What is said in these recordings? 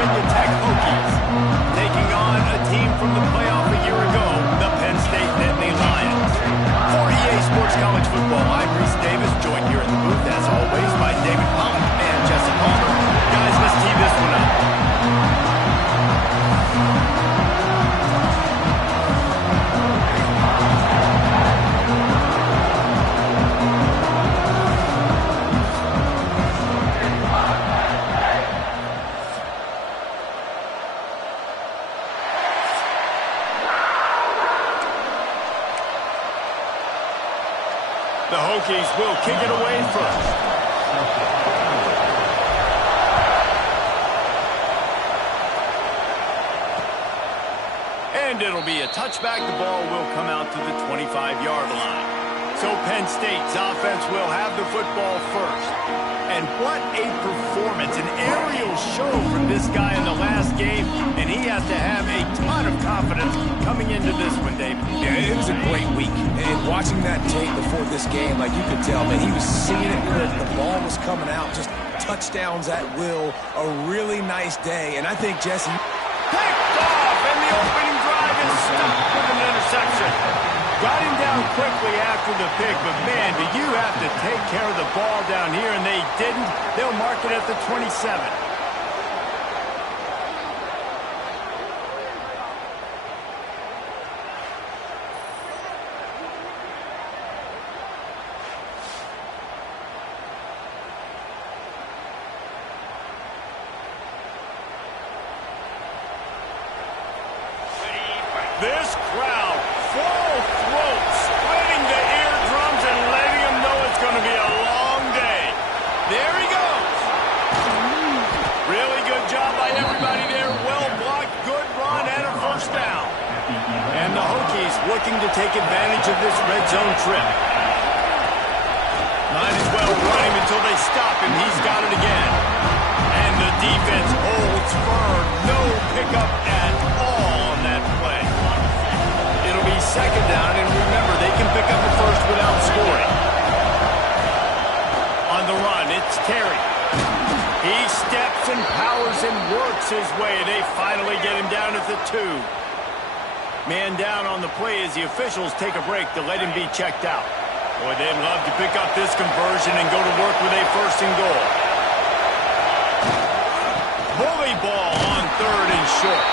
Virginia Tech Hokies taking on a team from the playoff a year ago, the Penn State Nittany Lions. For EA Sports College Football, I'm Reese Davis, joined here in the booth, as always, by David Pollock and Jesse Palmer. Guys, let's tee this one up. The Hokies will kick it away first. And it'll be a touchback. The ball will come out to the 25-yard line. So Penn State's offense will have the football first. And what a performance, an aerial show from this guy in the last game, and he has to have a ton of confidence coming into this one, David. Yeah, it was a great week, and watching that tape before this game, like you could tell, man, he was seeing it good. The ball was coming out, just touchdowns at will. A really nice day, and I think Jesse picked off, and the opening drive is stopped with an interception. Got him down quickly after the pick, but man, do you have to take care of the ball down here, and they didn't. They'll mark it at the 27. This crowd, full throat, splitting the eardrums and letting them know it's going to be a long day. There he goes. Really good job by everybody there. Well blocked, good run, and a first down. And the Hokies looking to take advantage of this red zone trip. Might as well run him until they stop him. He's got it again. And the defense holds firm. No pickup at all on that play. It'll be second down, and remember, they can pick up the first without scoring. On the run, it's Terry. He steps and powers and works his way. They finally get him down at the 2. Man down on the play as the officials take a break to let him be checked out. Boy, they'd love to pick up this conversion and go to work with a first and goal. Bully ball on third and short.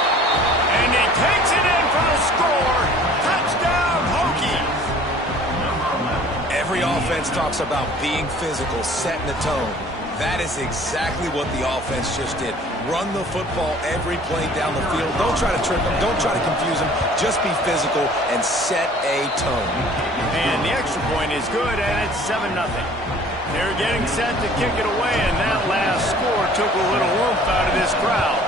And he takes it in for the score. Touchdown, Hokies. Every offense talks about being physical, setting the tone. That is exactly what the offense just did. Run the football every play down the field. Don't try to trick them. Don't try to confuse them. Just be physical and set a tone. And the extra point is good, and it's 7-0. They're getting set to kick it away, and that last score took a little oomph out of this crowd.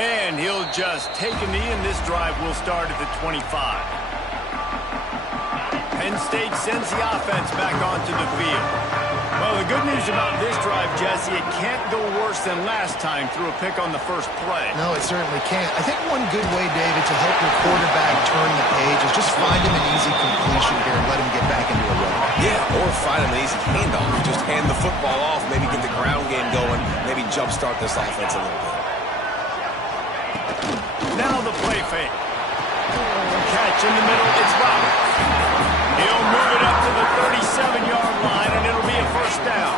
And he'll just take a knee, and this drive will start at the 25. Penn State sends the offense back onto the field. Well, the good news about this drive, Jesse, it can't go worse than last time through a pick on the first play. No, it certainly can't. I think one good way, David, to help your quarterback turn the page is just find him an easy completion here and let him get back into a run. Yeah, or find him an easy handoff. Just hand the football off, maybe get the ground game going, maybe jumpstart this offense a little bit. Now the play fake. Catch in the middle, it's Roberts. He'll move it up to the 37-yard line, and it'll be a first down.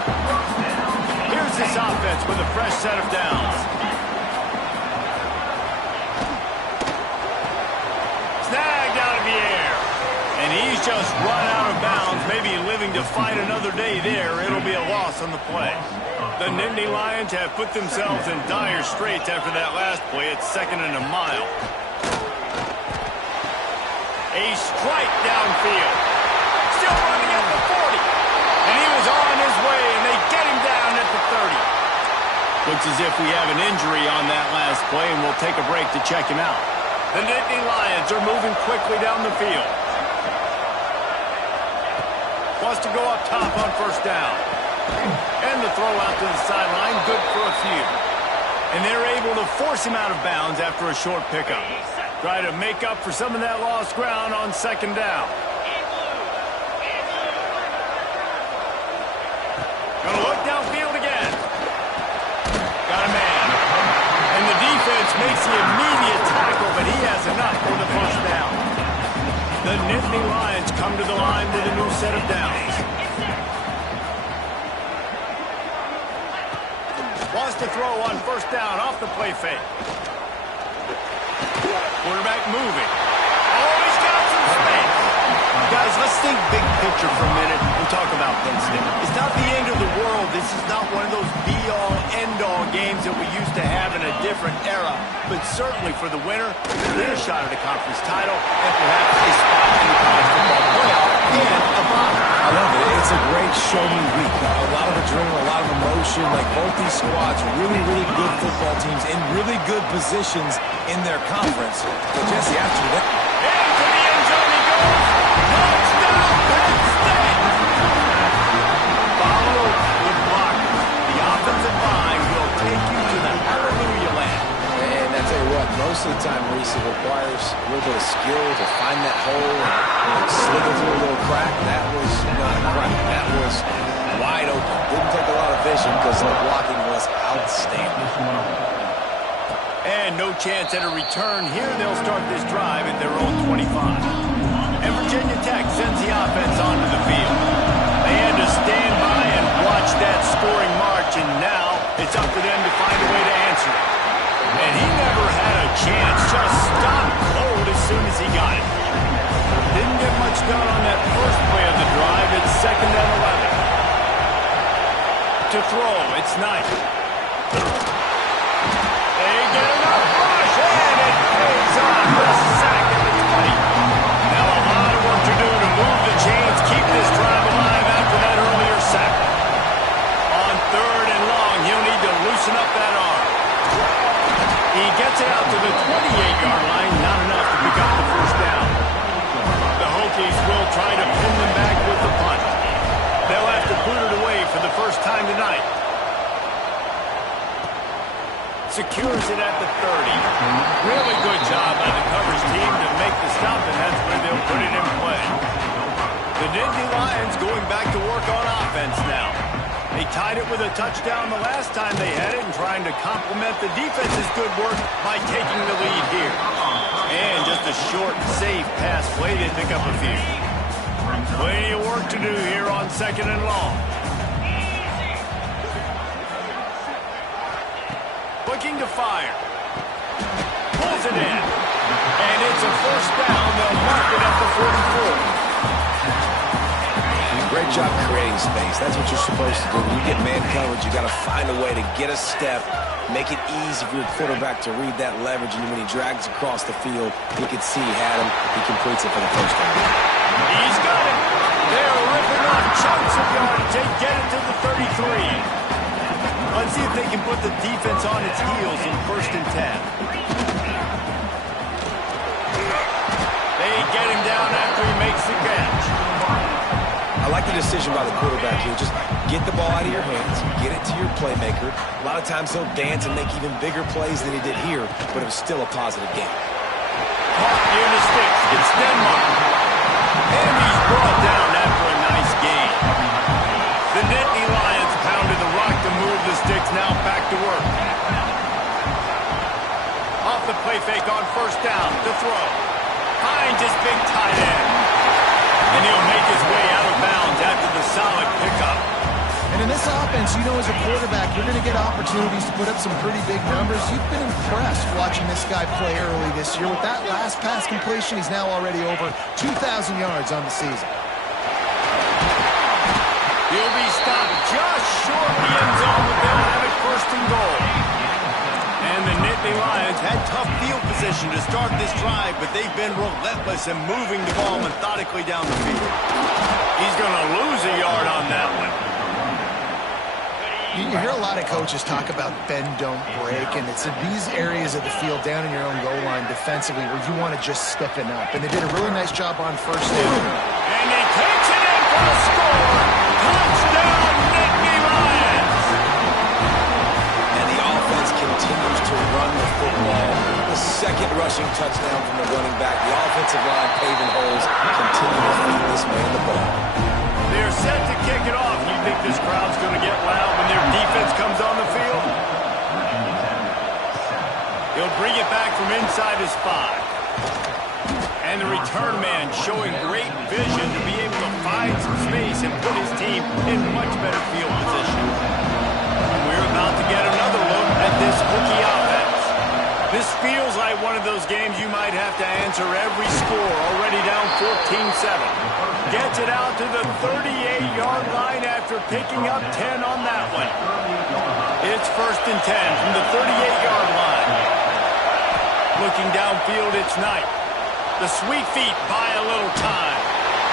Here's this offense with a fresh set of downs. Snagged out of the air. And he's just run out of bounds, maybe living to fight another day there. It'll be a loss on the play. The Nittany Lions have put themselves in dire straits after that last play. It's 2nd and a mile. A strike downfield. Still running at the 40. And he was on his way, and they get him down at the 30. Looks as if we have an injury on that last play, and we'll take a break to check him out. The Nittany Lions are moving quickly down the field. Wants to go up top on first down. And the throw out to the sideline, good for a few. And they're able to force him out of bounds after a short pickup. Try to make up for some of that lost ground on second down. Gonna look down Nittany Lions come to the line with a new set of downs. Wants to throw on first down off the play fake. Quarterback moving. Oh, he's got some space. Guys, let's think big picture for a minute and talk about Penn State. It's not the end of the world. This is not one of those be-all, end-all games that we used to have in a different era. But certainly for the winner, their shot at a conference title and perhaps a spot in the college football playoff and a bye. I love it. It's a great show-me week. A lot of adrenaline, a lot of emotion. Like both these squads, really, really good football teams in really good positions in their conference. But Jesse, after that... Into the end zone he goes. Touchdown, Penn State! Follow the block. The offensive line will take you to the hallelujah land. And I tell you what, most of the time, Reese, it requires a little bit of skill to find that hole and slither through a little crack. That was not a crack. That was wide open. Didn't take a lot of vision because the blocking was outstanding. And no chance at a return here. They'll start this drive at their own 25. And Virginia Tech sends the offense onto the field. They had to stand by and watch that scoring march, and now it's up to them to find a way to answer it. And he never had a chance, just stopped cold as soon as he got it. Didn't get much done on that first play of the drive. It's 2nd and 11. To throw, it's Knight. They get enough rush, and it pays off the sack at the 20. Now a lot of work to do to move the chains, keep this drive alive after that earlier sack. On 3rd and long, he'll need to loosen up that arm. He gets it out to the 28-yard line, not enough to pick up the first down. The Hokies will try to pin them back with the punt. They'll have to boot it away for the first time tonight. Secures it at the 30. Really good job by the coverage team to make the stop, and that's where they'll put it in play. The Nittany Lions going back to work on offense now. They tied it with a touchdown the last time they had it and trying to complement the defense's good work by taking the lead here. And just a short, safe pass play, they pick up a few. Plenty of work to do here on 2nd and long. Looking to fire. Pulls it in. And it's a first down. They'll mark it at the 44. Great job creating space. That's what you're supposed to do. When you get man coverage, you got to find a way to get a step, make it easy for your quarterback to read that leverage, and when he drags across the field, he can see he had him. He completes it for the first down. He's got it. They're ripping off chunks of yardage. They get it to the 33. Let's see if they can put the defense on its heels in 1st and 10. They get him down after he makes the catch. I like the decision by the quarterback here. Just get the ball out of your hands, get it to your playmaker. A lot of times he'll dance and make even bigger plays than he did here, but it was still a positive game. Caught near the sticks. It's Denmark. And he's brought down after a nice gain. The Nittany Lions pounded the rock to move the sticks, now back to work. Off the play fake on first down to throw. Finds his big tight end. And he'll make his way out of bounds after the solid pickup. And in this offense, you know, as a quarterback, you're going to get opportunities to put up some pretty big numbers. You've been impressed watching this guy play early this year. With that last pass completion, he's now already over 2,000 yards on the season. He'll be stopped just short of the end zone, but they'll have it 1st and goal. And the Nittany Lions had tough field position to start this drive, but they've been relentless in moving the ball methodically down the field. He's going to lose a yard on that one. You hear a lot of coaches talk about bend, don't break, and it's in these areas of the field down in your own goal line defensively where you want to just stiffen up. And they did a really nice job on first down. And he takes it in for the score. Touchdown, Nittany Lions. And the offense continues to run the football. The 2nd rushing touchdown from the running back. The offensive line paving holes. Continue to feed this man the ball. They're set to kick it off. You think this crowd's going to get loud when their defense comes on the field? He'll bring it back from inside his 5. And the return man showing great vision to be able to find some space and put his team in much better field position. We're about to get another look at this rookie offense. This feels like one of those games you might have to answer every score, already down 14-7. Gets it out to the 38-yard line after picking up 10 on that one. It's 1st and 10 from the 38-yard line. Looking downfield, it's Knight. The sweet feet buy a little time.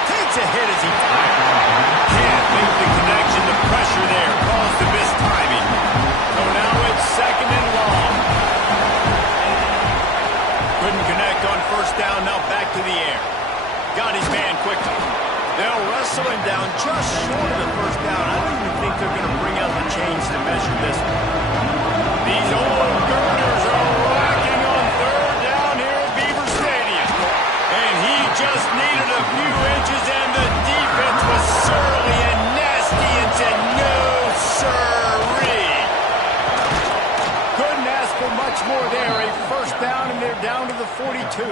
Takes a hit as he fires. Can't make the connection. The pressure there caused the missed timing. So now it's 2nd and long. Couldn't connect on 1st down. Now back to the air. Got his man quickly. They'll wrestle him down just short of the 1st down. I don't even think they're going to bring out the chains to measure this one. These old girders are rocking on 3rd down here at Beaver Stadium. And he just needed a few inches, and the defense was surly and nasty and said, no, sirree. Couldn't ask for much more there. A 1st down, and they're down to the 42.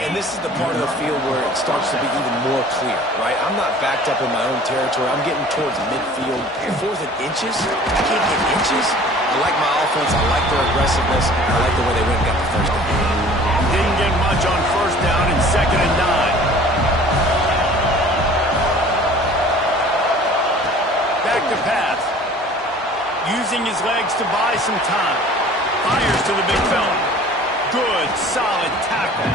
And this is the part of the field where it starts to be even more clear, right? I'm not backed up in my own territory. I'm getting towards midfield. 4th and inches? I can't get inches? I like my offense. I like their aggressiveness. I like the way they went and got the 1st down. Didn't get much on 1st down and 2nd and 9. Back to pass. Using his legs to buy some time. Fires to the big fella. Good, solid tackle.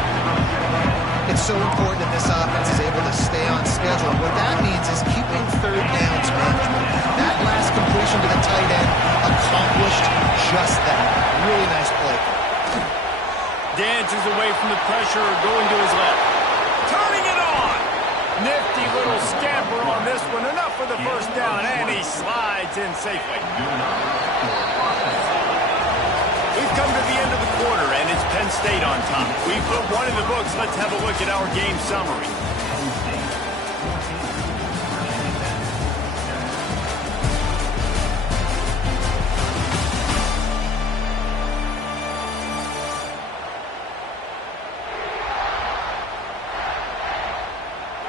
It's so important that this offense is able to stay on schedule. What that means is keeping 3rd downs management. That last completion to the tight end accomplished just that. Really nice play. Dances away from the pressure, going to his left. Turning it on. Nifty little scamper on this one. Enough for the 1st down, and he slides in safely. We've come to the end of the quarter, and it's Penn State on top. We've put one in the books. Let's have a look at our game summary.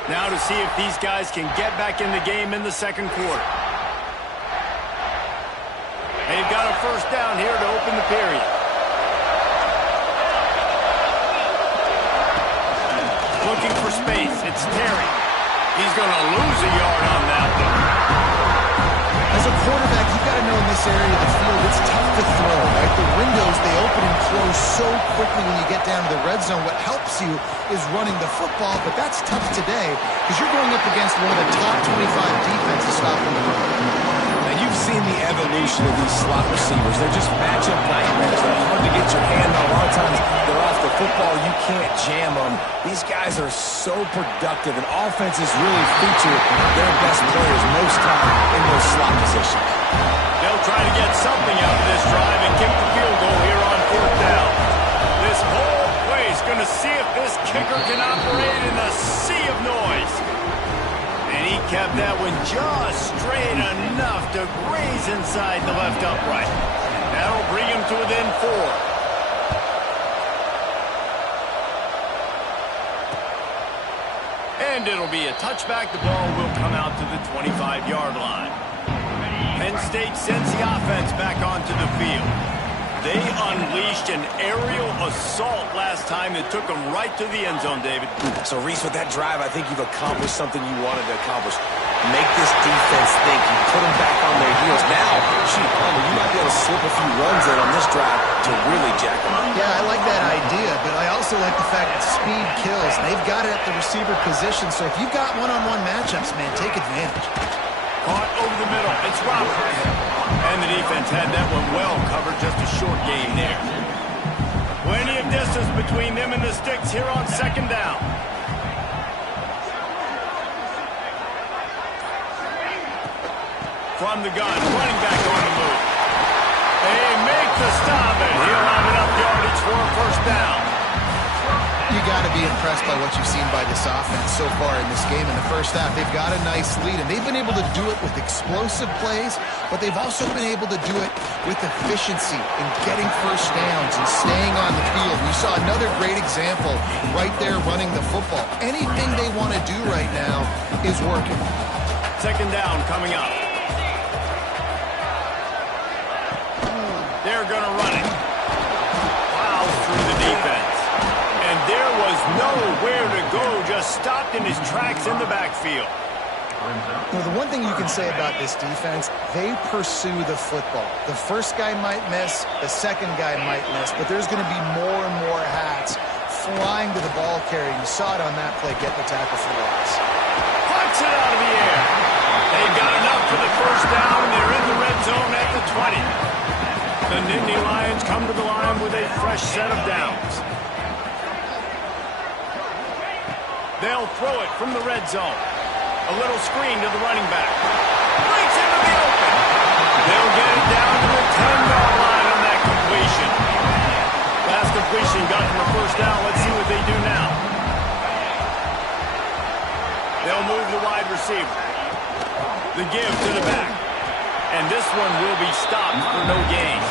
Now to see if these guys can get back in the game in the 2nd quarter. They've got a 1st down here to open the period. Looking for space. It's Terry. He's going to lose a yard on that one. As a quarterback, you've got to know in this area of the field, it's tough to throw, right? The windows, they open and close so quickly when you get down to the red zone. What helps you is running the football, but that's tough today because you're going up against one of the top 25 defenses stopping the run. You've seen the evolution of these slot receivers. They're just matchup nightmares. They're hard to get your hand on. A lot of times they're off the football. You can't jam them. These guys are so productive, and offenses really feature their best players most time in those slot positions. They'll try to get something out of this drive and kick the field goal here on 4th down. This whole place going to see if this kicker can operate in the sea of noise. And he kept that one just straight enough to graze inside the left upright. That'll bring him to within 4. And it'll be a touchback. The ball will come out to the 25-yard line. Penn State sends the offense back onto the field. They unleashed an aerial assault last time that took them right to the end zone, David. So, Reese, with that drive, I think you've accomplished something you wanted to accomplish. Make this defense think. You put them back on their heels. Now, shoot, you might be able to slip a few runs in on this drive to really jack them up. Yeah, I like that idea, but I also like the fact that speed kills. They've got it at the receiver position, so if you've got one-on-one matchups, man, take advantage. Caught over the middle. It's Roberts. And the defense had that one well covered. Just a short game there. Plenty of distance between them and the sticks here on 2nd down. From the gun, running back on the move. They make the stop, and he'll have enough yardage for a 1st down. You got to be impressed by what you've seen by this offense so far in this game. In the first half, they've got a nice lead, and they've been able to do it with explosive plays, but they've also been able to do it with efficiency in getting first downs and staying on the field. You saw another great example right there running the football. Anything they want to do right now is working. Second down coming up. They're going to run it. Plows through the defense. And there was nowhere to go, just stopped in his tracks in the backfield. You know, the one thing you can say about this defense, they pursue the football. The first guy might miss, the second guy might miss, but there's going to be more and more hats flying to the ball carrier. You saw it on that play, getting the tackle for loss. Punts it out of the air. They've got enough for the first down, and they're in the red zone at the 20. The Nittany Lions come to the line with a fresh set of downs. They'll throw it from the red zone. A little screen to the running back. Breaks into the open. They'll get it down to the 10-yard line on that completion. Last completion got them a first down. Let's see what they do now. They'll move the wide receiver. The give to the back. And this one will be stopped for no gain.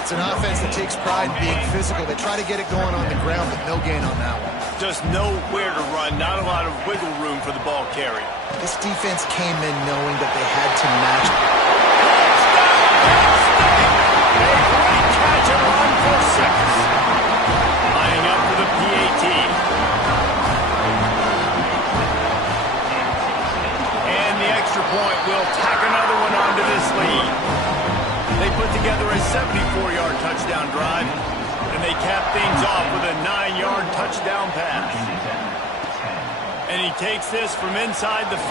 It's an offense that takes pride in being physical. They try to get it going on the ground, but no gain on that one. Just nowhere to run. Not a lot of wiggle room for the ball carrier. This defense came in knowing that they had to match. A great catch and run for 6. Lining up for the PAT. And the extra point will tack another one onto this lead. They put together a 74-yard touchdown drive, and they cap things off with a 9-yard touchdown pass. And he takes this from inside the 5.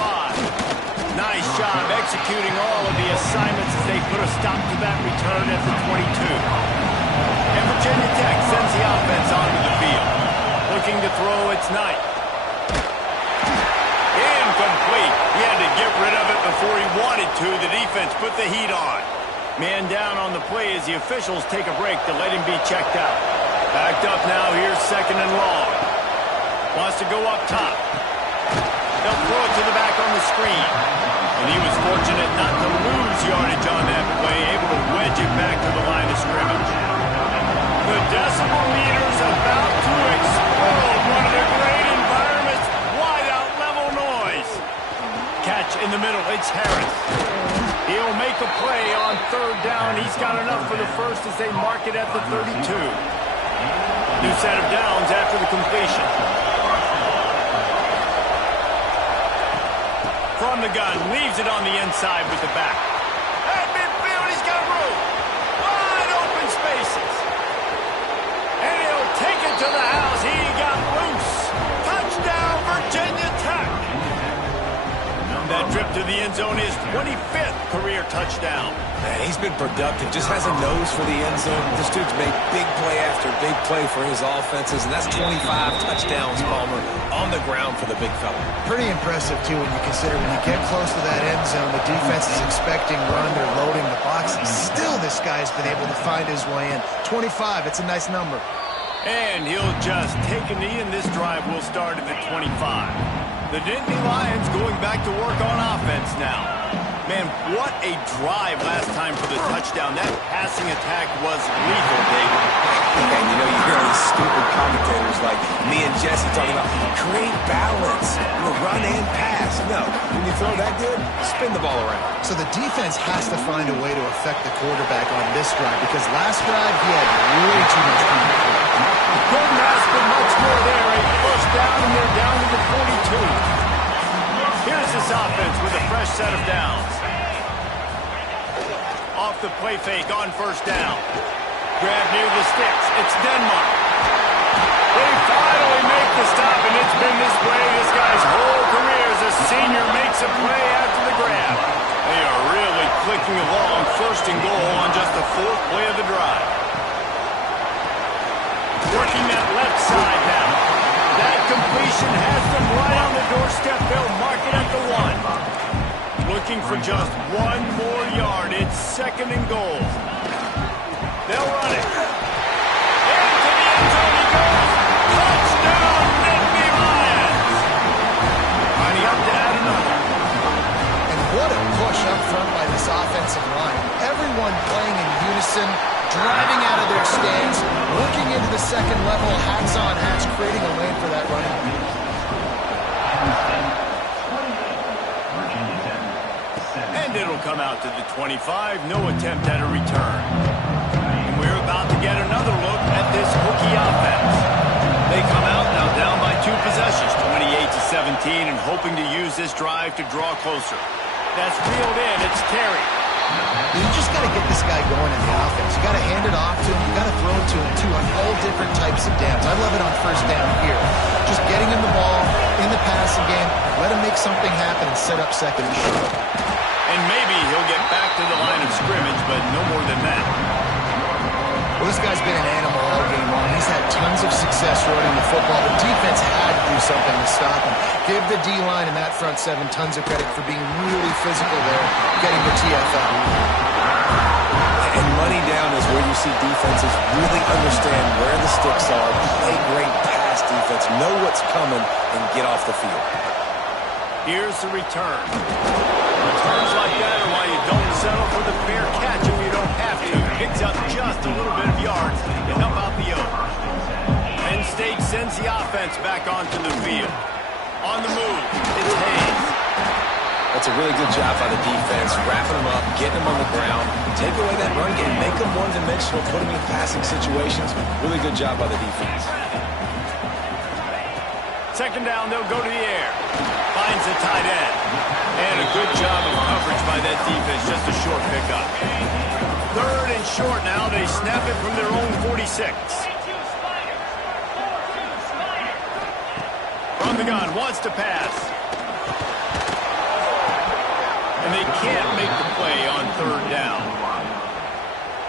Nice job executing all of the assignments as they put a stop to that return at the 22. And Virginia Tech sends the offense onto the field. Looking to throw, it's Knight. Incomplete. He had to get rid of it before he wanted to. The defense put the heat on. Man down on the play as the officials take a break to let him be checked out. Backed up now, here's second and long. Wants to go up top. They'll throw it to the back on the screen. And he was fortunate not to lose yardage on that play, able to wedge it back to the line of scrimmage. The decibel meter's about to explode. One of the great environments, wide out level noise. Catch in the middle, it's Harris. He'll make a play on third down. He's got enough for the first as they mark it at the 32. New set of downs after the completion. From the gun, leaves it on the inside with the back. At midfield, he's got room. Wide open spaces. And he'll take it to the house. He got loose. Touchdown, Virginia Tech. That trip to the end zone is 25th career touchdown. Man, he's been productive. Just has a nose for the end zone. This dude's made big play after big play for his offenses, and that's 25 touchdowns, Palmer, on the ground for the big fella. Pretty impressive, too, when you consider when you get close to that end zone, the defense is expecting run. They're loading the box. Still, this guy's been able to find his way in. 25, it's a nice number. And he'll just take a knee, and this drive will start at the 25. The Nittany Lions going back to work on offense now. Man, what a drive last time for the touchdown. That passing attack was lethal, David. And you know, you hear these stupid commentators like me and Jesse talking about create balance, run and pass. No, when you throw that good, spin the ball around. So the defense has to find a way to affect the quarterback on this drive because last drive he had way too much time to play. Couldn't ask for much more there. A first down, and they're down to the 42. Here's this offense with a fresh set of downs. Off the play fake on first down. Grab near the sticks. It's Denmark. They finally make the stop, and it's been this way this guy's whole career as a senior makes a play after the grab. They are really clicking along, first and goal on just the 4th play of the drive. Working that left side now. That completion has them right on the doorstep. They'll mark it at the 1. Looking for just one more yard. It's second and goal. They'll run it. Into the end zone he goes. up front by this offensive line. Everyone playing in unison, driving out of their stands, working into the second level, hats on hats, creating a lane for that running back. And it'll come out to the 25. No attempt at a return. And we're about to get another look at this Hokie offense. They come out now down by 2 possessions, 28-17, and hoping to use this drive to draw closer. That's reeled in. It's Terry. You just got to get this guy going in the offense. You got to hand it off to him. You got to throw it to him, too, on all different types of downs. I love it on first down here. Just getting him the ball in the passing game, let him make something happen and set up second and short. And maybe he'll get back to the line of scrimmage, but no more than that. Well, this guy's been an animal all game long. He's had tons of success running the football. The defense had to do something to stop him. Give the D-line and that front seven tons of credit for being really physical there, getting the TFL. And money down is where you see defenses really understand where the sticks are, play great pass defense, know what's coming, and get off the field. Here's the return. Returns like that are why you don't settle for the fair catch if you don't have to. Picks up just a little bit of yards to help out the over. Penn State sends the offense back onto the field. On the move, it's Hayes. That's a really good job by the defense, wrapping them up, getting them on the ground, take away that run game, make them one-dimensional, put them in passing situations. Really good job by the defense. Second down, they'll go to the air. Finds the tight end. And a good job of coverage by that defense, just a short pickup. Third and short now, they snap it from their own 46. From the gun, wants to pass. And they can't make the play on third down.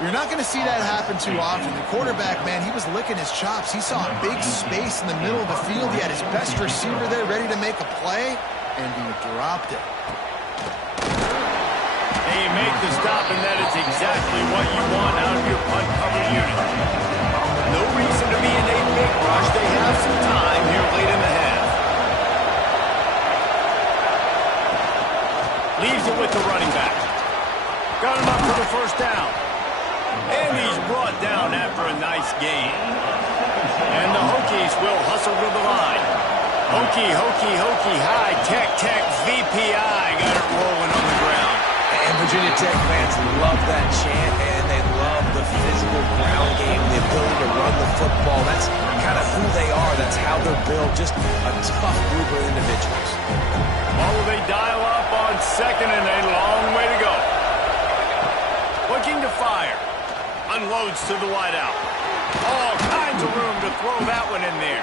You're not going to see that happen too often. The quarterback, man, he was licking his chops. He saw a big space in the middle of the field. He had his best receiver there ready to make a play, and he dropped it. They make the stop, and that is exactly what you want out of your punt cover unit. No reason to be in a big rush. They have some time here late in the half. Leaves it with the running back. Got him up for the first down. And he's brought down after a nice gain. And the Hokies will hustle to the line. Hokie, Hokie, Hokie, high, tech, tech, VPI. Got it rolling on the ground. And Virginia Tech fans love that chant, and they love the physical ground game, the ability to run the football. That's kind of who they are. That's how they're built. Just a tough group of individuals. Well, will they dial up on second and a long way to go? Looking to fire. Unloads to the wideout. All kinds of room to throw that one in there.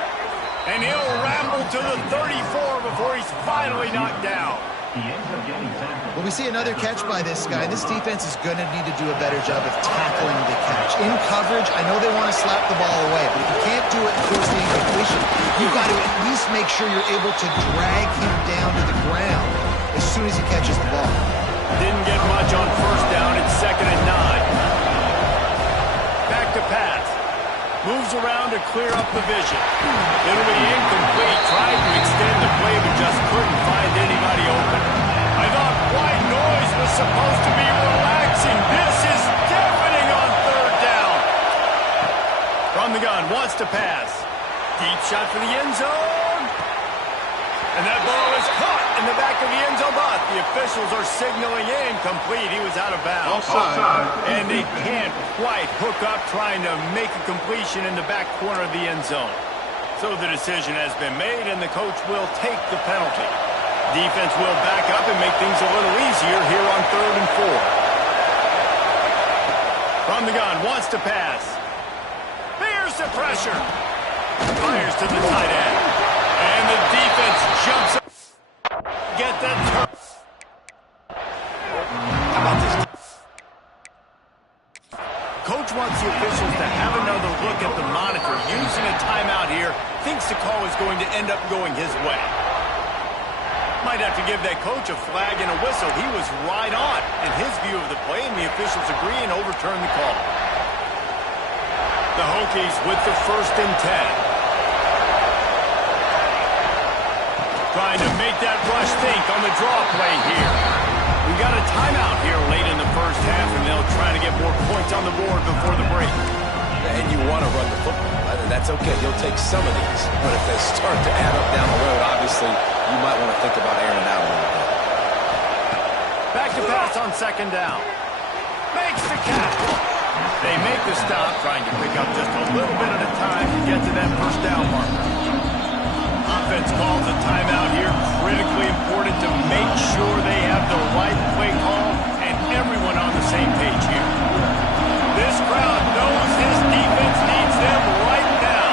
And he'll ramble to the 34 before he's finally knocked down. Well, we see another catch by this guy. This defense is going to need to do a better job of tackling the catch. In coverage, I know they want to slap the ball away, but if you can't do it and force the incompletion, you've got to at least make sure you're able to drag him down to the ground as soon as he catches the ball. Didn't get much on first down. It's 2nd and 9. Back to pass. Moves around to clear up the vision. It'll be incomplete. Tried to extend the play, but just couldn't find anybody open. I thought white noise was supposed to be relaxing. This is deafening on third down. From the gun, wants to pass. Deep shot for the end zone. And that ball is caught in the back of the end zone, but the officials are signaling incomplete. He was out of bounds. Offside. And they can't quite hook up trying to make a completion in the back corner of the end zone. So the decision has been made, and the coach will take the penalty. Defense will back up and make things a little easier here on 3rd and 4. From the gun, wants to pass. Bears the pressure. Fires to the tight end. And the defense jumps up. Get that turn. How about this? Coach wants the officials to have another look at the monitor. Using a timeout here, thinks the call is going to end up going his way. Might have to give that coach a flag and a whistle. He was right on in his view of the play, and the officials agree and overturn the call. The Hokies with the 1st and 10. Trying to make that rush think on the draw play here. We got a timeout on the board before the break. And you want to run the football. That's okay. You'll take some of these. But if they start to add up down the road, obviously, you might want to think about airing it out a little bit. Back to pass on second down. Makes the catch. They make the stop, trying to pick up just a little bit at a time to get to that first down marker. Offense calls a timeout here. Critically important to make sure they have the right play call and everyone on the same page here. This crowd knows his defense needs them right now.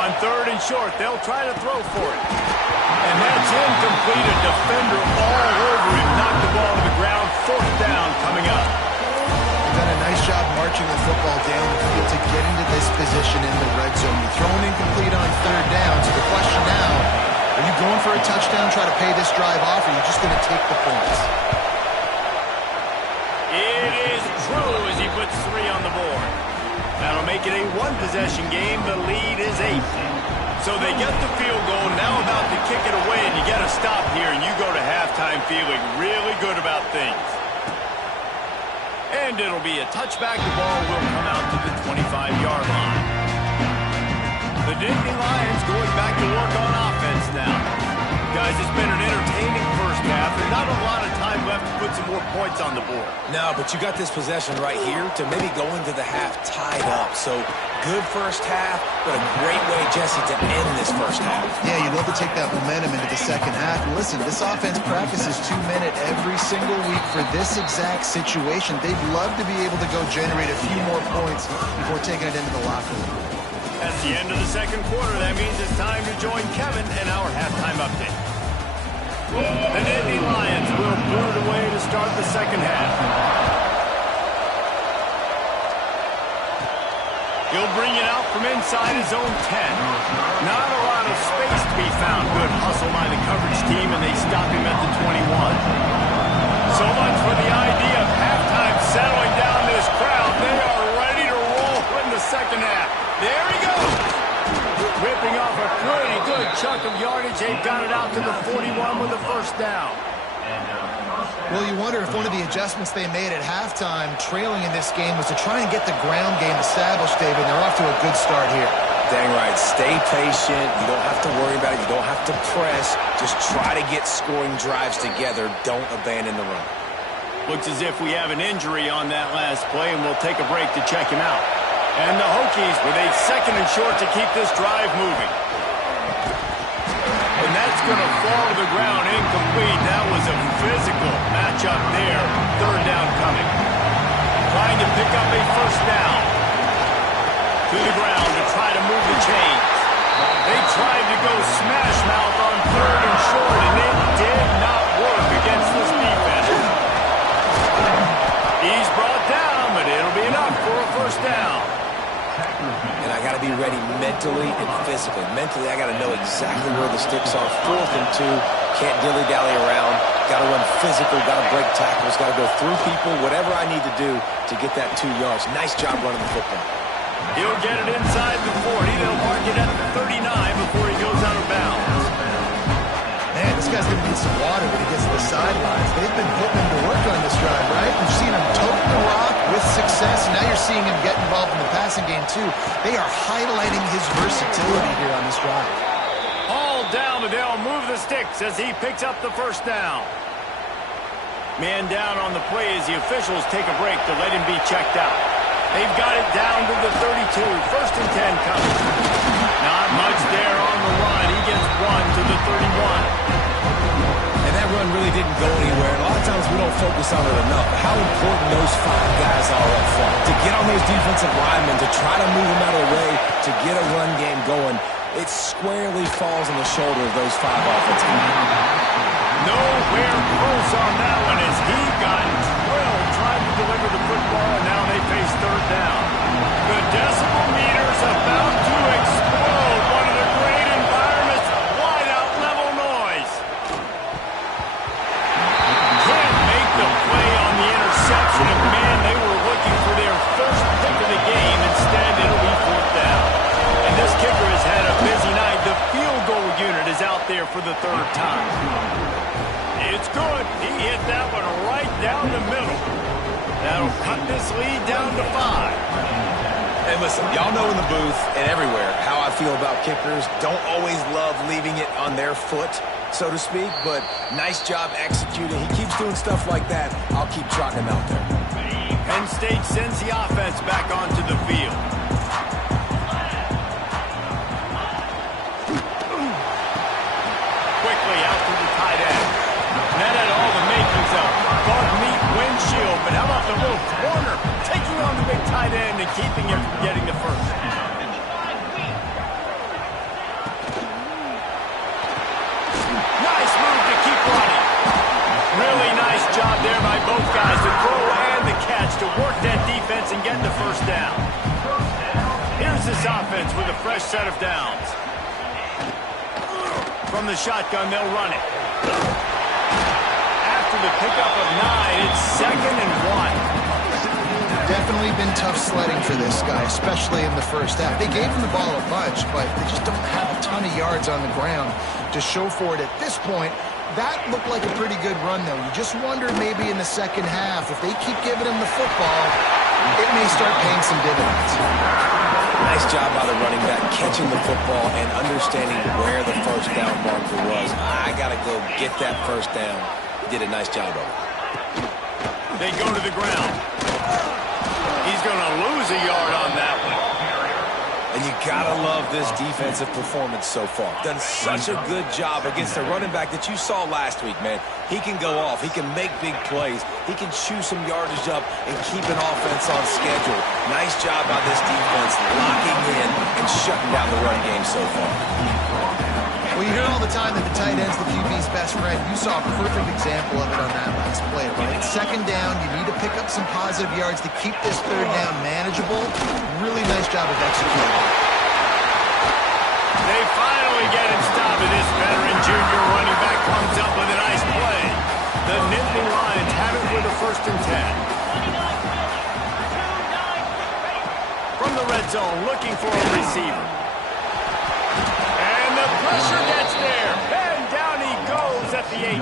On third and short, they'll try to throw for it. And that's incomplete. A defender all over him. Knocked the ball to the ground. Fourth down coming up. Done a nice job marching the football down the field to get into this position in the red zone. You're throwing incomplete on third down. So the question now, are you going for a touchdown, try to pay this drive off, or are you just going to take the points? It is true as he puts 3 on the board. That'll make it a one-possession game. The lead is 8. So they get the field goal, now about to kick it away, and you get a stop here, and you go to halftime feeling really good about things. And it'll be a touchback. The ball will come out to the 25-yard line. The Nittany Lions going back to work on offense now. Guys, it's been an entertaining first half. There's not a lot of time left to put some more points on the board. No, but you got this possession right here to maybe go into the half tied up. So good first half, but a great way, Jesse, to end this first half. Yeah, you'd love to take that momentum into the second half. And listen, this offense practices 2-minute every single week for this exact situation. They'd love to be able to go generate a few more points before taking it into the locker room. At the end of the second quarter, that means it's time to join Kevin in our halftime update. The Nittany Lions will put it away to start the second half. He'll bring it out from inside his own 10. Not a lot of space to be found. Good hustle by the coverage team, and they stop him at the 21. So much for the idea of halftime settling down this crowd. They are ready to roll in the second half. There he goes. Ripping off a pretty good chunk of yardage. They've got it out to the 41 with the first down. Well, you wonder if one of the adjustments they made at halftime, trailing in this game, was to try and get the ground game established, David. They're off to a good start here. Dang right. Stay patient. You don't have to worry about it. You don't have to press. Just try to get scoring drives together. Don't abandon the run. Looks as if we have an injury on that last play, and we'll take a break to check him out. And the Hokies with a second and short to keep this drive moving. And that's going to fall to the ground incomplete. That was a physical matchup there. Third down coming. Trying to pick up a first down. To the ground to try to move the chains. They tried to go smash mouth on third and short, and it did not work against this defense. He's brought down, but it'll be enough for a first down. And I got to be ready mentally and physically. Mentally, I got to know exactly where the sticks are. 4th and 2, can't dilly-dally around. Got to run physical, got to break tackles, got to go through people, whatever I need to do to get that 2 yards. Nice job running the football. He'll get it inside the 40. They'll mark it at the 39 before he goes out of bounds. Man, this guy's going to need some water when he gets to the sidelines. They've been putting him to work on this drive, right? We've seen him tote the rock with success. Now you're seeing him get involved in the passing game, too. They are highlighting his versatility here on this drive. All down, but they'll move the sticks as he picks up the first down. Man down on the play as the officials take a break to let him be checked out. They've got it down to the 32. First and 10 coming. Not much there on the run. He gets 1 to the 31. And that run really didn't go anywhere. And a lot of times we don't focus on it enough. But how important those 5 guys are up front. To get on those defensive linemen, to try to move them out of the way, to get a run game going, it squarely falls on the shoulder of those 5 offensive linemen. Nowhere close on that one as he got drilled trying to deliver the football, and now they face third down. The decibel meter's about to explode. One of the great environments, wide out level noise. Can't make the play on the interception, and man, they were looking for their first pick of the game. Instead, it'll be fourth down. And this kicker has had a busy night. The field goal unit is out there for the 3rd time. It's good. He hit that one right down the middle. That'll cut this lead down to 5. And listen, y'all know in the booth and everywhere how I feel about kickers. Don't always love leaving it on their foot, so to speak, but nice job executing. He keeps doing stuff like that. I'll keep trotting him out there. Penn State sends the offense back onto the field. Quickly out to the tight end. That had all the makings of bug meat windshield, but how about the little corner taking on the big tight end and keeping him from getting the first? Nice move to keep running. Really nice job there by both guys, the throw and the catch, to work that defense and get the first down. Here's this offense with a fresh set of downs. From the shotgun, they'll run it. After the pickup of 9, it's 2nd and 1. Definitely been tough sledding for this guy, especially in the first half. They gave him the ball a bunch, but they just don't have a ton of yards on the ground to show for it at this point. That looked like a pretty good run, though. You just wonder maybe in the second half, if they keep giving him the football, it may start paying some dividends. Nice job by the running back, catching the football and understanding where the first down marker was. I got to go get that first down. He did a nice job of it. They go to the ground. He's going to lose a yard on that one. And you got to love this defensive performance so far. Done such a good job against the running back that you saw last week, man. He can go off. He can make big plays. He can chew some yardage up and keep an offense on schedule. Nice job by this defense locking in and shutting down the run game so far. Well, you hear all the time that the tight end's the QB's best friend. You saw a perfect example of it on that last play, right? It's 2nd down. You need to pick up some positive yards to keep this 3rd down manageable. Really nice job of executing. They finally get him stopped, and this veteran junior running back comes up with a nice play. The Nittany Lions have it with a 1st and 10. From the red zone, looking for a receiver. And the pressure gets there. And down he goes at the 18.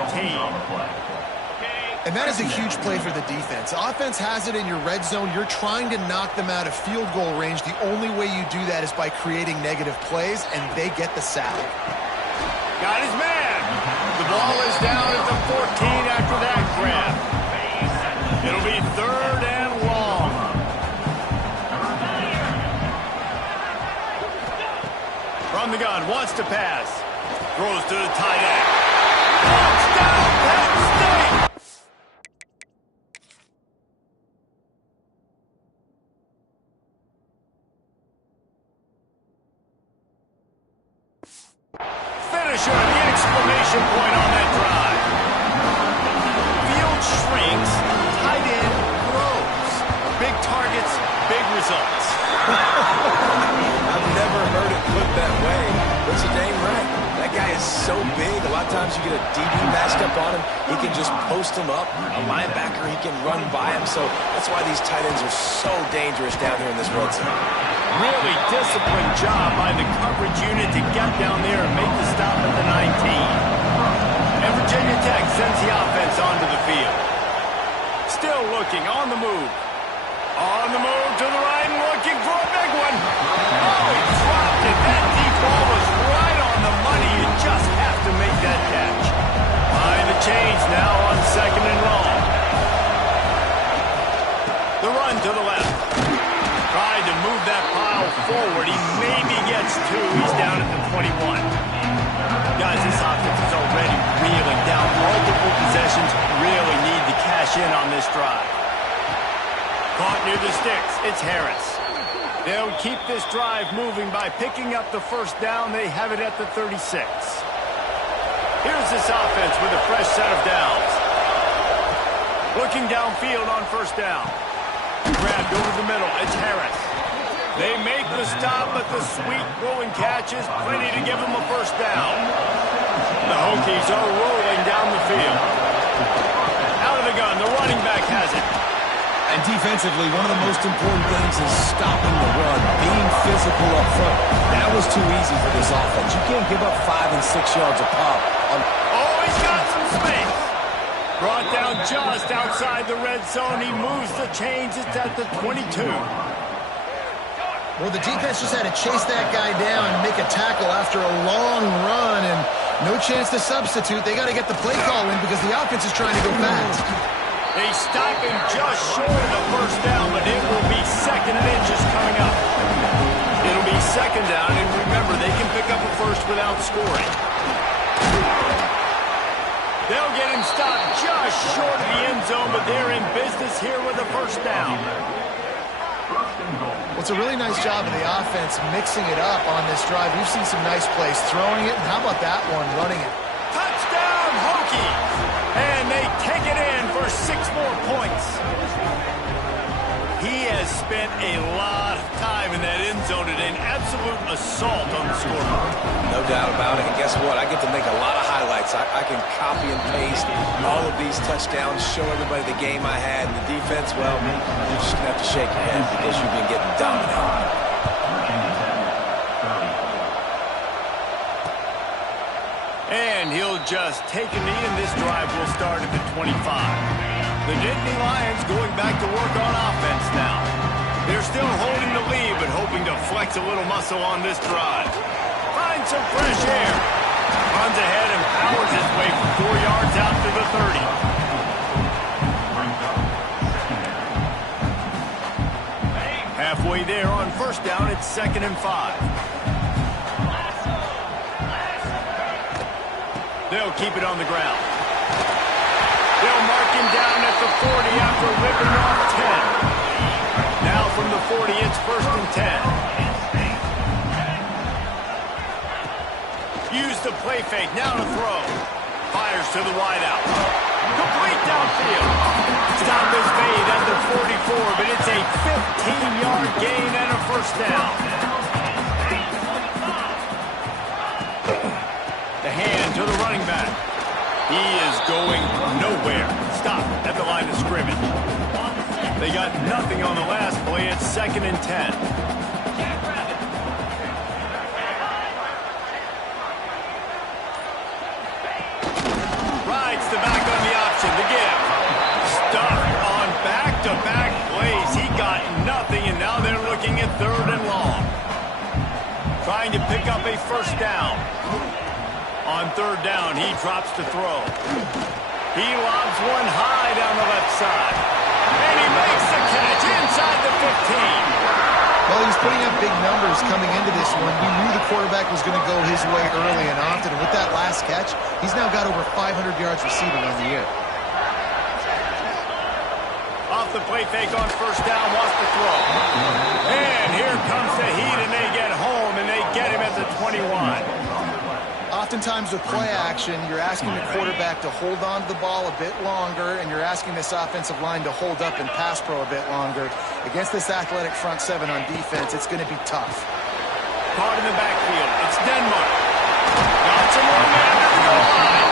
And that is a huge play for the defense. Offense has it in your red zone. You're trying to knock them out of field goal range. The only way you do that is by creating negative plays, and they get the sack. Got his man. The ball is down at the 14 after that grab. It'll be 3rd and long. From the gun, wants to pass. Throws to the tight end. Touchdown, Penn State! Finisher, the exclamation point on that drive. Field shrinks, tight end grows. Big targets, big results. I've never heard it put that way, but you're dang right. That guy is so big. A lot of times you get a DB matched up on him. He can just post him up. A linebacker, he can run by him. So that's why these tight ends are so dangerous down here in this red zone. Really disciplined job by the coverage unit to get down there and make the stop at the 19. And Virginia Tech sends the offense onto the field. Still looking, on the move. On the move to the right and looking for a big one. Oh, he dropped it. That deep ball was right on the money. You just have to make that catch. Behind the chains now on 2nd and long. The run to the left. Tried to move that pile forward. He maybe gets 2. He's down at the 21. Guys, this offense is already reeling down. Multiple possessions, really need to cash in on this drive. Caught near the sticks. It's Harris. They'll keep this drive moving by picking up the 1st down. They have it at the 36. Here's this offense with a fresh set of downs. Looking downfield on 1st down. Grabbed over the middle. It's Harris. They make the stop, but the sweet throwing catch is plenty to give them a 1st down. The Hokies are rolling down the field. Out of the gun, the running back has it. And defensively, one of the most important things is stopping the run, being physical up front. That was too easy for this offense. You can't give up 5 and 6 yards a pop. Oh, he's got some space. Brought brought down just outside the red zone. He moves the chains. It's at the 22. Well, the defense just had to chase that guy down and make a tackle after a long run, and no chance to substitute. They got to get the play call in because the offense is trying to go fast. They stop him just short of the first down, but it will be second and inches coming up. It'll be second down, and remember, they can pick up a first without scoring. They'll get him stopped just short of the end zone, but they're in business here with a first down. Well, it's a really nice job of the offense mixing it up on this drive. We've seen some nice plays throwing it, and how about that one, running it? Touchdown, Hokies! And they take it in for 6 more points. He has spent a lot of time in that end zone today, an absolute assault on the scoreboard. No doubt about it. And guess what? I get to make a lot of highlights. I can copy and paste all of these touchdowns, show everybody the game I had. And the defense, well, you're just going to have to shake your head because you've been getting dominated. And he'll just take a knee, and this drive will start at the 25. The Nittany Lions going back to work on offense now. They're still holding the lead, but hoping to flex a little muscle on this drive. Find some fresh air. Runs ahead and powers his way for 4 yards out to the 30. Halfway there on first down, it's 2nd and 5. They'll keep it on the ground. They'll mark him down at the 40 after ripping off 10. Now from the 40, it's 1st and 10. Use the play fake, now to throw. Fires to the wideout. Complete downfield. Stop is made at the 44, but it's a 15-yard gain and a first down. The hand to the running back. He is going nowhere. Stop at the line of scrimmage. They got nothing on the last play. It's 2nd and 10. Rides the back on the option. The give. Stuffed on back-to-back plays. He got nothing, and now they're looking at 3rd and long. Trying to pick up a first down. On 3rd down, he drops to throw. He lobs one high down the left side. And he makes the catch inside the 15. Well, he's putting up big numbers coming into this one. We knew the quarterback was going to go his way early and often. And with that last catch, he's now got over 500 yards receiving on the year. Off the play fake on first down, wants to throw. And here comes the heat, and they get home, and they get him at the 21. Oftentimes with play action, you're asking the quarterback to hold on to the ball a bit longer, and you're asking this offensive line to hold up in pass pro a bit longer. Against this athletic front seven on defense, it's going to be tough. Caught in the backfield. It's Denmark. Got some more man to the goal line.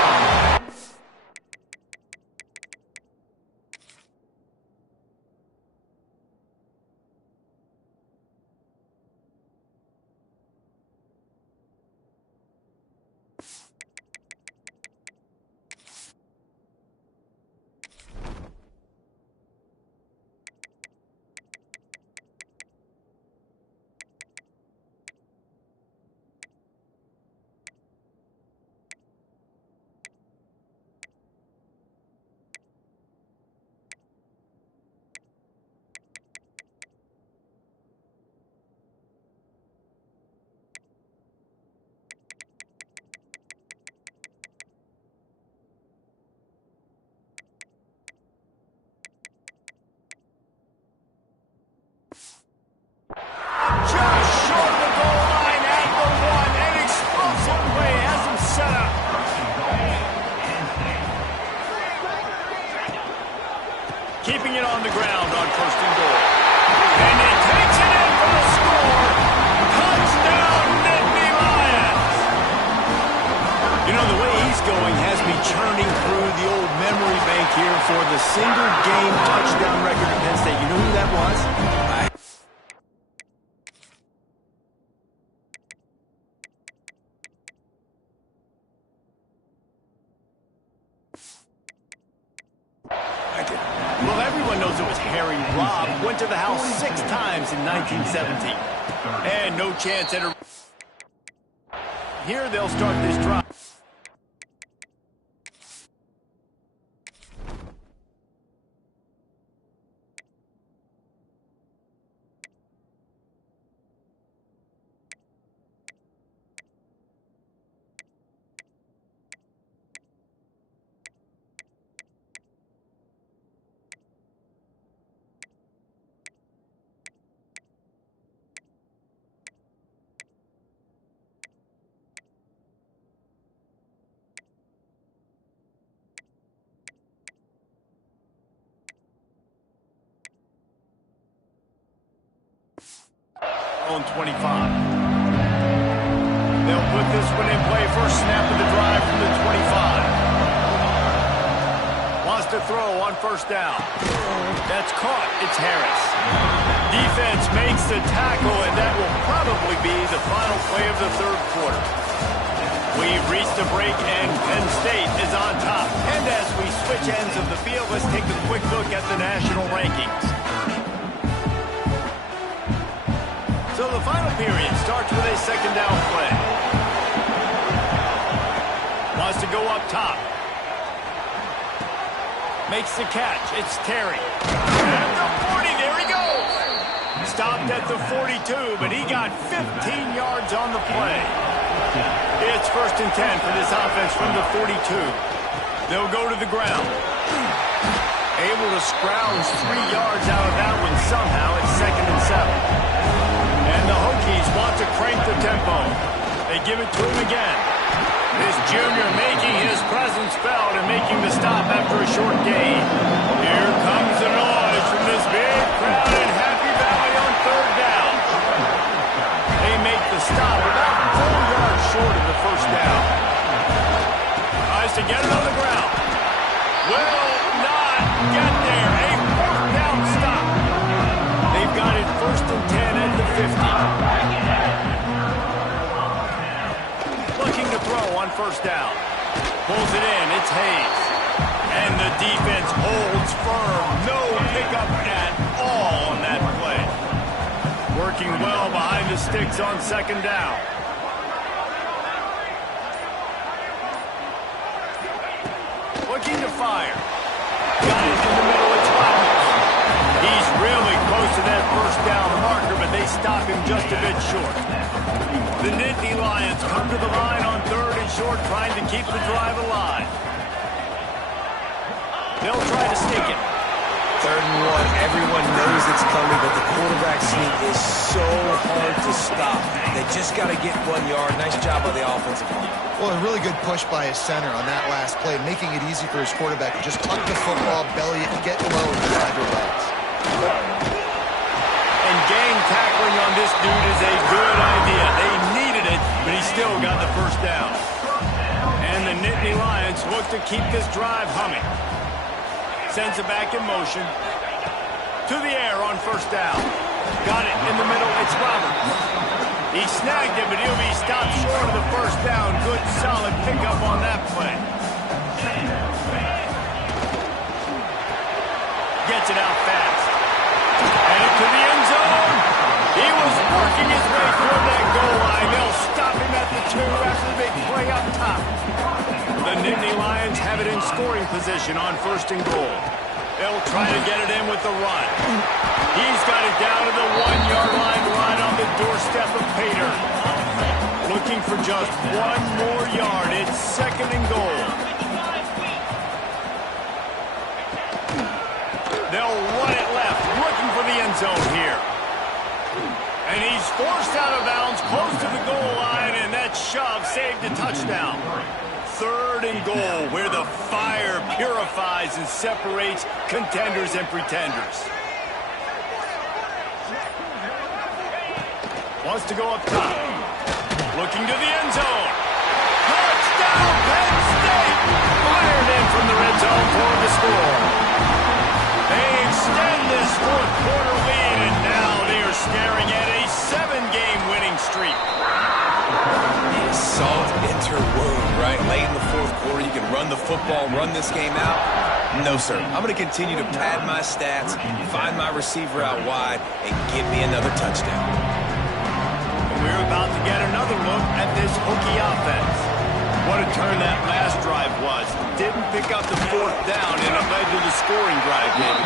Keeping it on the ground on 1st and goal. And he takes it in for the score. Touchdown, Nittany Lions. You know, the way he's going has me churning through the old memory bank here for the single game touchdown record at Penn State. You know who that was? Well, everyone knows it was Harry Robb. Went to the house 6 times in 1917. And no chance at a... Here they'll start this drive. On 25. They'll put this one in play. First snap of the drive from the 25. Wants to throw on first down. That's caught. It's Harris. Defense makes the tackle, and that will probably be the final play of the third quarter. We've reached a break, and Penn State is on top. And as we switch ends of the field, let's take a quick look at the national rankings. So the final period starts with a second down play. Wants to go up top. Makes the catch. It's Terry. At the 40, there he goes. Stopped at the 42, but he got 15 yards on the play. It's 1st and 10 for this offense from the 42. They'll go to the ground. Able to scrounge 3 yards out of that one somehow. It's 2nd and 7. And the Hokies want to crank the tempo. They give it to him again. This junior making his presence felt and making the stop after a short gain. Here comes the noise from this big crowd in Happy Valley on 3rd down. They make the stop about 4 yards short of the first down. Tries to get it on the ground. Will not get there. A 4th down stop. They've got it 1st and 10 at the 50. Looking to throw on first down. Pulls it in. It's Hayes. And the defense holds firm. No pickup at all on that play. Working well behind the sticks on 2nd down. Looking to fire. Got it in the middle. It's Robbins. He's really close to that first down marker, but they stop him just a bit short. The Nittany Lions come to the line on 3rd and short, trying to keep the drive alive. They'll try to sneak it. 3rd and 1. Everyone knows it's coming, but the quarterback sneak is so hard to stop. They just got to get 1 yard. Nice job by the offensive line. Well, a really good push by his center on that last play, making it easy for his quarterback to just tuck the football, belly it, get low, and drive your legs. And gang tackling on this dude is a good idea. They needed it, but he still got the first down. And the Nittany Lions look to keep this drive humming. Sends it back in motion. To the air on first down. Got it in the middle. It's Roberts. He snagged it, but he'll be stopped short of the first down. Good, solid pickup on that play. Gets it out fast. Headed to the end zone. He was working his way toward that goal line. They'll stop him at the 2 after the big play up top. The Nittany Lions have it in scoring position on 1st and goal. They'll try to get it in with the run. He's got it down to the 1 yard line right on the doorstep of Pater. Looking for just 1 more yard. It's 2nd and goal. They'll run it left, looking for the end zone here. And he's forced out of bounds, close to the goal line, and that shove saved a touchdown. 3rd and goal, where the fire purifies and separates contenders and pretenders. Wants to go up top. Looking to the end zone. Touchdown, Penn State! Fired in from the red zone for the score. They extend this 4th quarter lead, and now they are staring at a 7-game winning streak. The assault puncture wound, right? Late in the fourth quarter, you can run the football, run this game out. No, sir. I'm going to continue to pad my stats, find my receiver out wide, and get me another touchdown. We're about to get another look at this Hokie offense. What a turn that last drive was. Didn't pick up the fourth down, and it led to the scoring drive, David.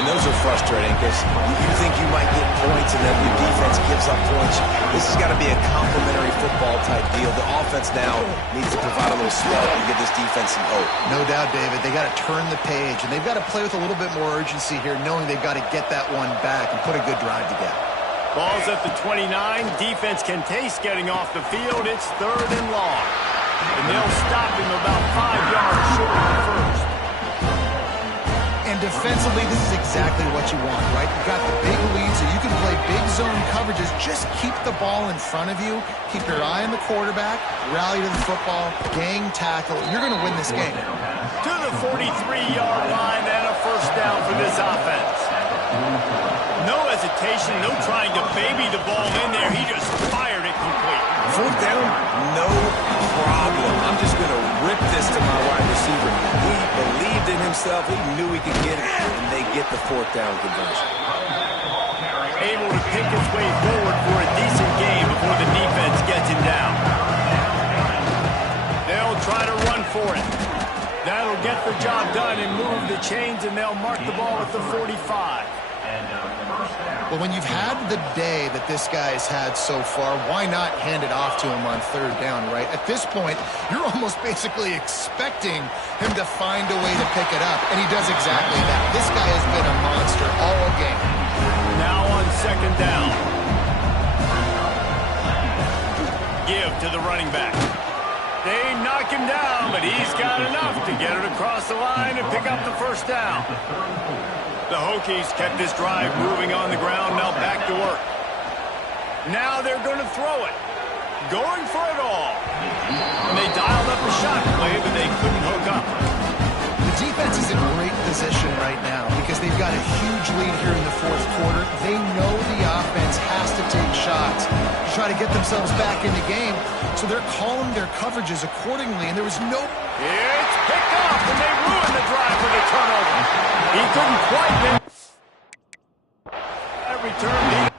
And those are frustrating because you think you might get points and then your defense gives up points. This has got to be a complementary football type deal. The offense now needs to provide a little spark and give this defense some hope. No doubt, David. They got to turn the page, and they've got to play with a little bit more urgency here, knowing they've got to get that one back and put a good drive together. Ball's at the 29. Defense can taste getting off the field. It's 3rd and long. And they'll stop him about 5 yards short of the first. And defensively, this is exactly what you want, right? You've got the big lead, so you can play big zone coverages. Just keep the ball in front of you. Keep your eye on the quarterback. Rally to the football. Gang tackle. You're going to win this game. To the 43-yard line and a first down for this offense. No hesitation, no trying to baby the ball in there. He just fired it complete. Fourth down, no problem. I'm just going to rip this to my wide receiver. He believed in himself. He knew he could get it, and they get the fourth down conversion. Able to pick his way forward for a decent game before the defense gets him down. They'll try to run for it. That'll get the job done and move the chains, and they'll mark the ball at the 45. Well, when you've had the day that this guy's had so far, why not hand it off to him on 3rd down, right? At this point, you're almost basically expecting him to find a way to pick it up, and he does exactly that. This guy has been a monster all game. Now on 2nd down. Give to the running back. They knock him down, but he's got enough to get it across the line and pick up the first down. The Hokies kept this drive moving on the ground, now back to work. Now they're going to throw it. Going for it all. And they dialed up a shot play, but they couldn't hook up. The defense is in great position right now because they've got a huge lead here in the fourth quarter. They know the offense has to take shots to try to get themselves back in the game, so they're calling their coverages accordingly, and there was no... It's picked off, and they ruined the drive with a turnover. He couldn't quite get that return.